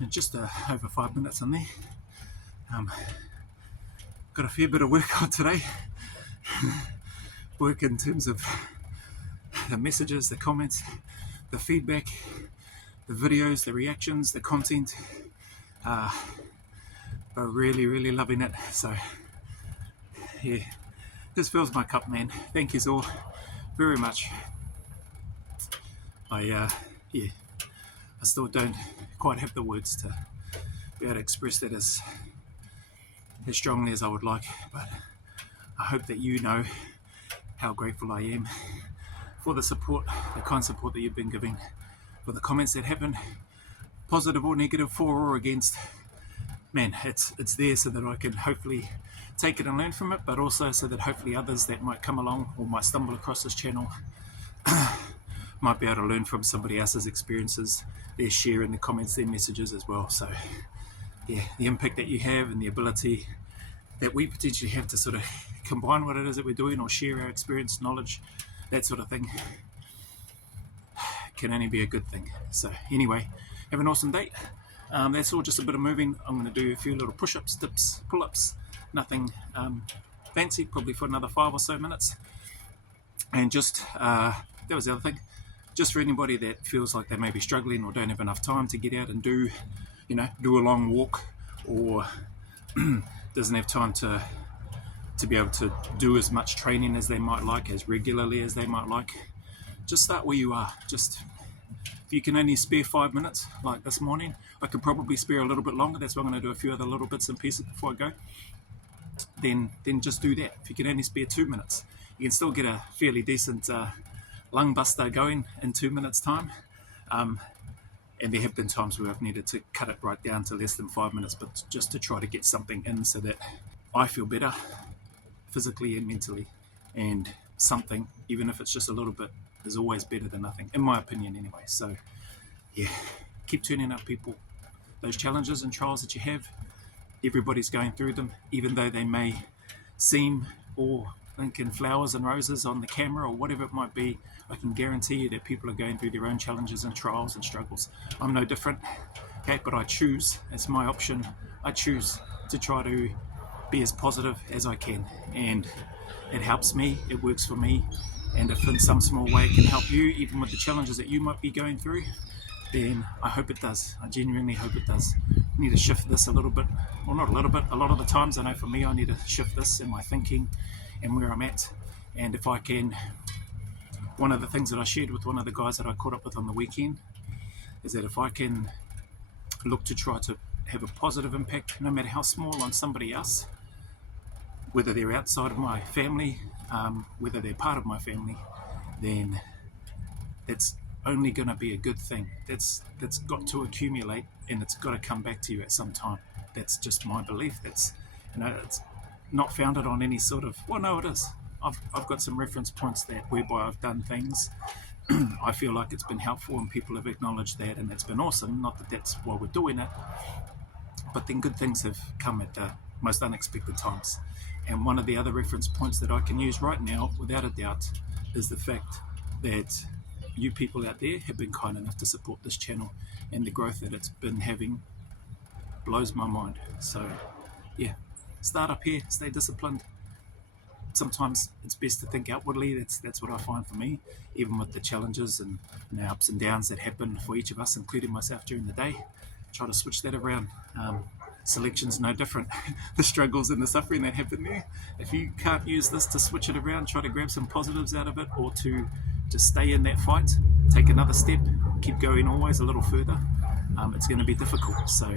And just over 5 minutes on there. Got a fair bit of work on today. Work in terms of the messages, the comments, the feedback, the videos, the reactions, the content. But really loving it. So yeah, this fills my cup, man. Thank you all very much. I still don't quite have the words to be able to express that as strongly as I would like, but I hope that you know how grateful I am for the support, the kind support that you've been giving, for the comments that happen, positive or negative, for or against. Man, it's there so that I can hopefully take it and learn from it, but also so that hopefully others that might come along or might stumble across this channel might be able to learn from somebody else's experiences, their share in the comments, their messages as well. So yeah, the impact that you have and the ability that we potentially have to sort of combine what it is that we're doing or share our experience, knowledge, that sort of thing, can only be a good thing. So anyway, have an awesome day. That's all, just a bit of moving. I'm going to do a few little push-ups, dips, pull-ups, nothing fancy, probably for another 5 or so minutes. And just, that was the other thing, just for anybody that feels like they may be struggling or don't have enough time to get out and do a long walk, or doesn't have time to be able to do as much training as they might like, as regularly as they might like, just start where you are. Just, if you can only spare 5 minutes, like this morning, I could probably spare a little bit longer. That's why I'm going to do a few other little bits and pieces before I go. Then just do that. If you can only spare 2 minutes, you can still get a fairly decent lung buster going in 2 minutes time. And there have been times where I've needed to cut it right down to less than 5 minutes, but just to try to get something in so that I feel better physically and mentally. And something, even if it's just a little bit, is always better than nothing, in my opinion anyway. So yeah, keep turning up, people. Those challenges and trials that you have, everybody's going through them, even though they may seem or think in flowers and roses on the camera or whatever it might be. I can guarantee you that people are going through their own challenges and trials and struggles. I'm no different, okay, but I choose, it's my option, I choose to try to be as positive as I can, and it helps me, it works for me. And if in some small way it can help you, even with the challenges that you might be going through, then I hope it does. I genuinely hope it does. I need to shift this a little bit, well, not a little bit, a lot of the times I know for me I need to shift this in my thinking and where I'm at. And if I can, one of the things that I shared with one of the guys that I caught up with on the weekend is that if I can look to try to have a positive impact, no matter how small, on somebody else, whether they're outside of my family, whether they're part of my family, then that's only going to be a good thing. That's got to accumulate, and it's got to come back to you at some time. That's just my belief. That's, it's not founded on any sort of, well, no, it is. I've got some reference points that whereby I've done things I feel like it's been helpful and people have acknowledged that, and it's been awesome. Not that that's why we're doing it, but then good things have come at the most unexpected times. And one of the other reference points that I can use right now, without a doubt, is the fact that you people out there have been kind enough to support this channel, and the growth that it's been having blows my mind. So yeah, start up here, stay disciplined. Sometimes it's best to think outwardly. That's what I find for me, even with the challenges and ups and downs that happen for each of us, including myself during the day. Try to switch that around. Selection's no different. The struggles and the suffering that happen there, if you can't use this to switch it around, try to grab some positives out of it, or to just stay in that fight, take another step, keep going always a little further, it's going to be difficult. So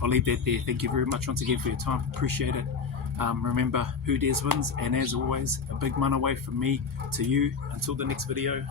I'll leave that there. Thank you very much once again for your time. Appreciate it. Remember, who dares wins, and as always, a big mana away from me to you. Until the next video.